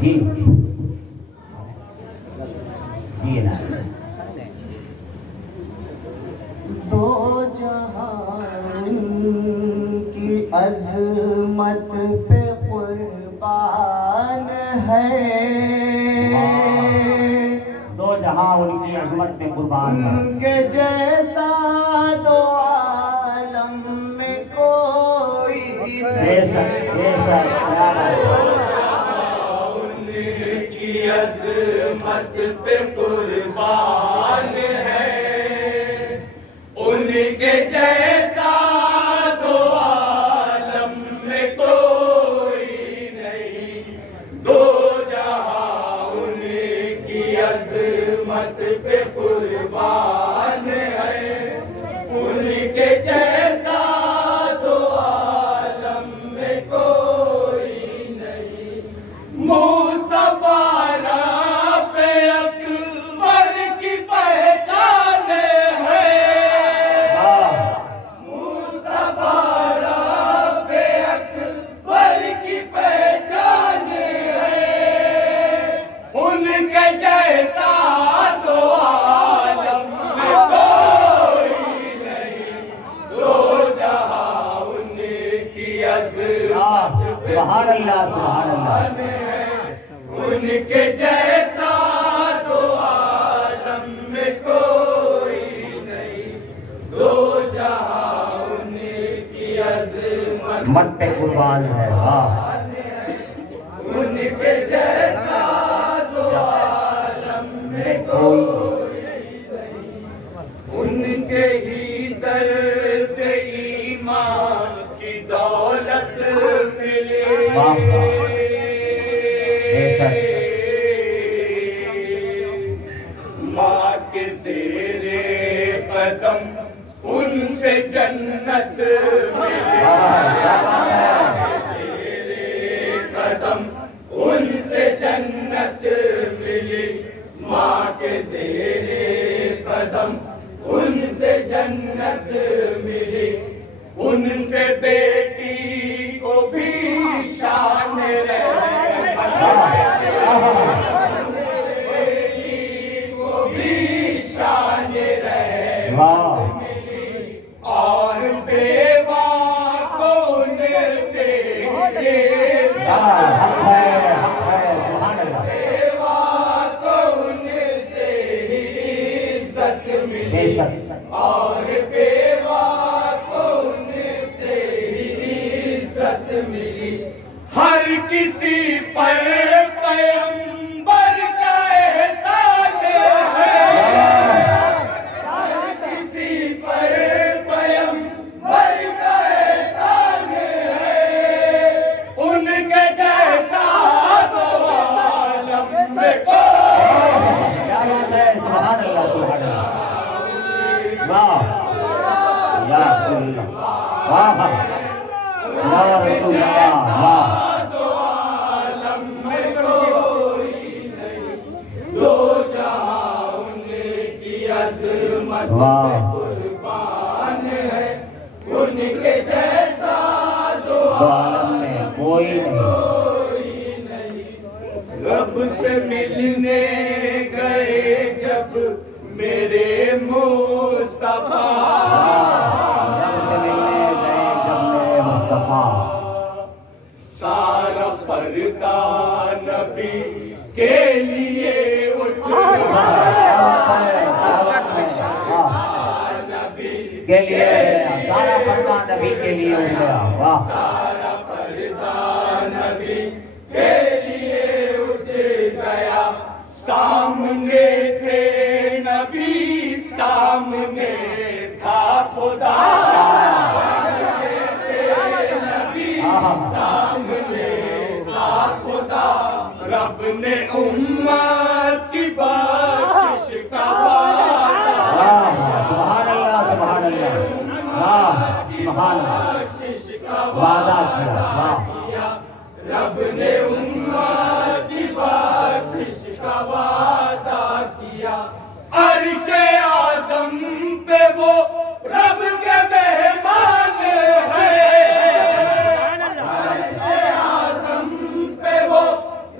جی جی نا دو جہان کی عظمت پہ قربان ہے، دو جہاں ان کی عظمت پہ قربان ہے، ان کے جیسا دو عالم میں کوئی بے شک بے شک کی عظمت پہ قربان ہے، ان کے جیسا دو عالم میں کوئی نہیں، دو جہاں ان کی عظمت پہ قربان ہے، ان کے جیسا دو عالم میں کوئی نہیں، مصطفیٰ سبحان اللہ سبحان اللہ، ان کے جیسا دو عالم میں کوئی نہیں، دو جہاں ان کی عظمت مت پہ قربان ہے، واہ ان کے جیسا دو عالم میں کوئی نہیں، ان کے ہی در سے ایمان کی دولت ملے، ماں کے زیر قدم ان سے جنت ملے، زیر قدم ان سے جنت ملی، ماں کے زیر قدم ان سے جنت ملی، ان سے بیٹی کو بھی شان رحمت، بیٹی کو بھی شان رحمت ملی، اور بیوہ کو ان سے بیوہ کو ان سے عزت ملی، اور بیوہ ملی، ہر کسی پر پیغمبر کا احسان ہے، ہر کسی پر پیغمبر کا احسان ہے، ان کے جیسا دو عالم میں کوئی، سبحان اللہ سبحان اللہ، واہ یا رسول اللہ، واہ یا رسول اللہ، واہ دو عالم میں کوئی نہیں، دو جہاں ان کی عظمت پہ قربان ہے، ان کے جیسا دو عالم میں کوئی نہیں، رب سے ملنے گئے جب میرے مصطفیٰ، سارا پردہ نبی کے لیے اٹھ نبی کے لیے، سارا پردہ نبی کے لیے اٹھ گیا، واہ سارا پردہ نبی کے لیے اٹھ گیا، سامنے تھے نبی، سامنے تھا خدا، سبحان اللہ بخشش کا وعدہ کیا وعدہ کیا رب نے امت کی بخشش کا وعدہ کیا عرش اعظم پہ وہ رب کے مہمان ہیں عرش اعظم پہ وہ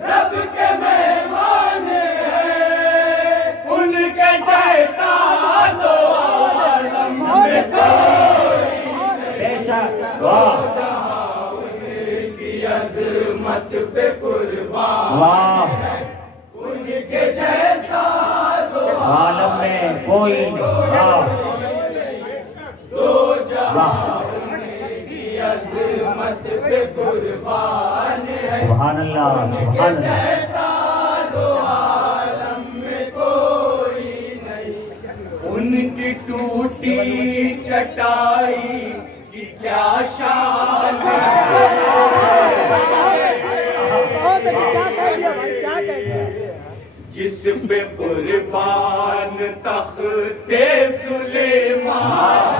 رب کے مہمان ہیں ان کے جیسا تو عالم میں کوئی بے شک واہ جہاں ان کی عظمت پہ قربان واہ ان کے جیسا تو عالم میں کوئی نہیں واہ دو جہاں کی عظمت پہ قربان ہے سبحان اللہ سبحان اللہ جیسا دو عالم میں کوئی نہیں ان کی ٹوٹی چٹائی کی کیا شان جس پہ قربان تخت سلیمان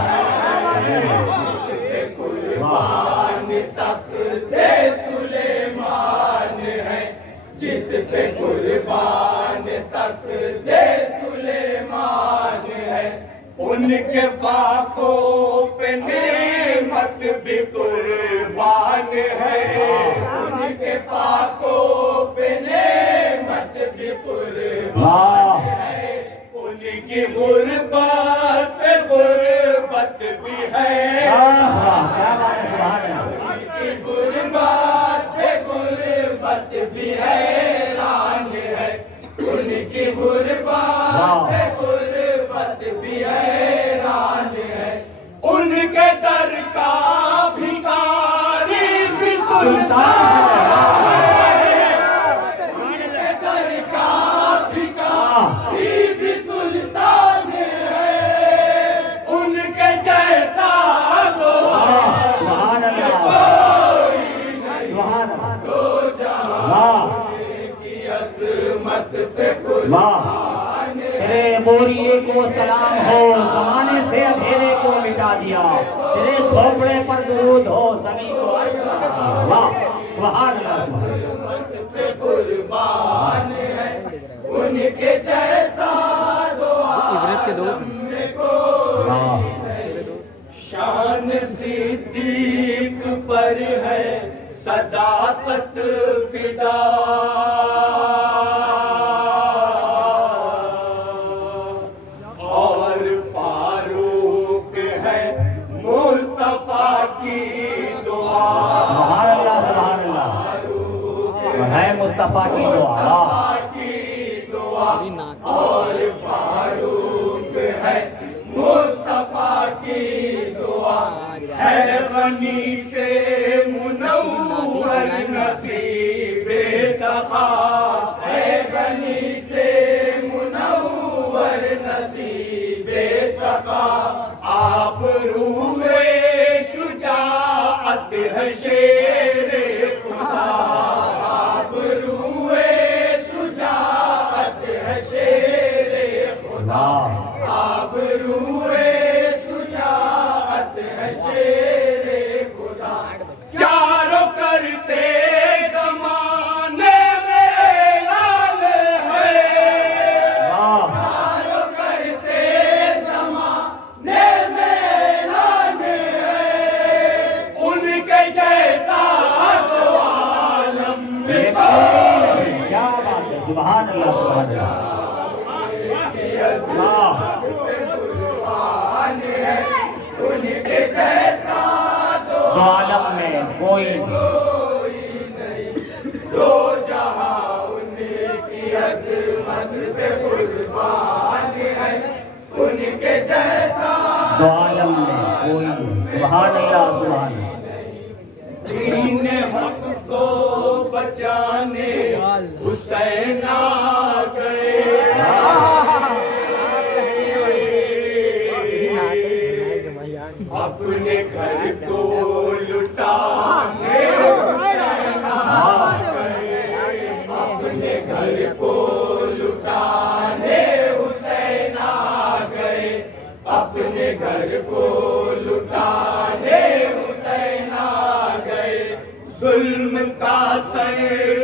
جس پہ قربان تخت سلیمان ہے جس پہ قربان تخت سلیمان ہے ان کے فاقوں پہ نعمت بھی قربان ہے ان کے فاقوں پہ نعمت بھی قربان ہے ان کی غربت پہ غربت بھی ہے کیا بات ہے سبحان اللہ ان کی غربت پہ غربت بھی حیران ہے ان کی غربت پہ غربت بھی حیران ہے ان کے در کا بھکاری بھی سلطان ہے ان کے در کا بھکاری بھی سلطان ہے ان کے جیسا تو سبحان اللہ کوئی نہیں سبحان اللہ دو جہاں واہ کی عظمت پہ واہ تیرے بوریے کو سلام ہو زمانے سے اندھیرے کو مٹا دیا تیرے جھوپڑے پر درود ہو زمین کو واہ سبحان اللہ عظمت پہ قربان ہے ان کے جیسا دو عالم میں کوئی واہ شان صدیق پر ہے صداقت فدا اور فاروق ہے مصطفیٰ کی دعا سبحان اللہ ہے مصطفیٰ کی دعا واہ کی دعا اور فاروق ہے مصطفیٰ کی دعا ہے غنی سے منور نصیب سخا ہے غنی سے منور نصیب سخا آپ روئے شجاعت ہے شیر خدا آپ روئے شجاعت ہے شیر خدا آپ روئے شجاعت ہے شیر خدا چاروں کرتے زمانے میں اعلان ہے واہ چاروں کرتے زمانے میں اعلان ہے ان کے جیسا تو عالم میں کیا بات ہے سبحان اللہ سبحان اللہ واہ ان کے جیسا تو عالم میں کوئی نہیں دو جہاں ان کی عظمت پہ قربان ہے ان کے جیسا دو عالم میں کوئی نہیں سبحان اللہ سبحان اللہ دین حق کو بچانے حسین آ گئے اپنے گھر کو لٹانے حسین آ گئے اپنے گھر کو لٹانے حسین آ گئے اپنے گھر کو لٹانے کا سر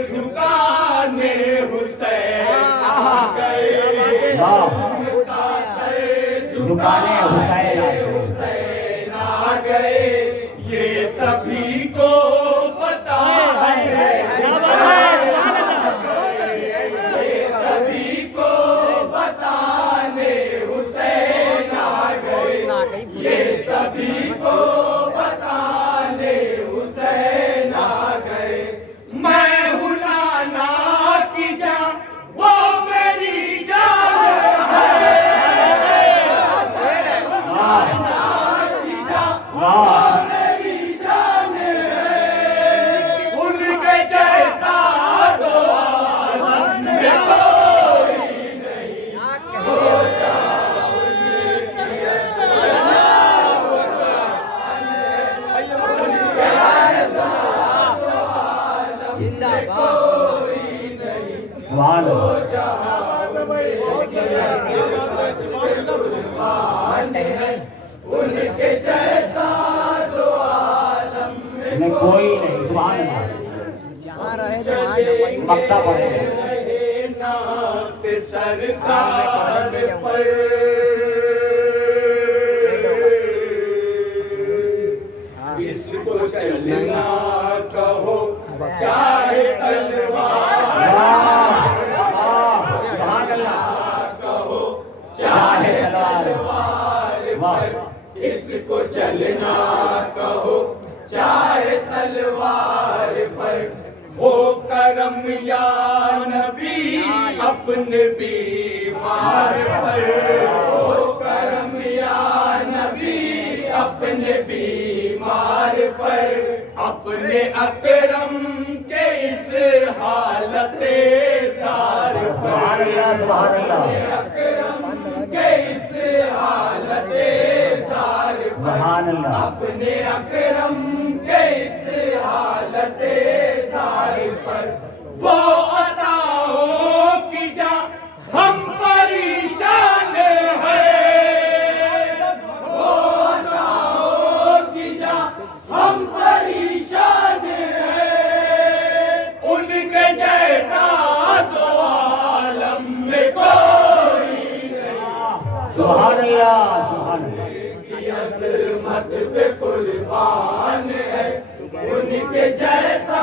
جھکانے حسین آ گئے جھکانے حسین آ گئے یہ سبھی کو پتا ہے یہ سبھی کو بتانے حسین آ گئے یہ سبھی کو بتانے حسین آ گئے میں ہوں نانا کی جان وہ میری جان ہے میری جان ہے ان کے جیسا دو عالم میں کوئی نہیں ہو ان کے جیسا دو عالم میں کوئی نہیں سبحان اللہ جہاں رہے تو وہاں مکہ پڑھے رہے نعت سرکار پر اس کو چلنا کہو چاہے تلوار سبحان اللہ کہو چاہے تلوار واہ اس کو چلنا کہو چاہے تلوار پر ہو کرم یا نبی اپنے بیمار پر ہو کرم یا نبی اپنے بیمار پر اپنے اکرم کے اس حالت زار پر سبحان اللہ اکرم کے اس حالت زار پر سبحان اللہ اپنے اکرم کے اس حالت زار پر وہ عطاؤں کی جان ہم پریشان ہیں وہ عطاؤں کی جان ہم پریشان ہیں ان کے جیسا دو عالم میں کوئی نہیں سبحان اللہ سبحان اللہ عظمت پہ قربان ہے ان کے جیسا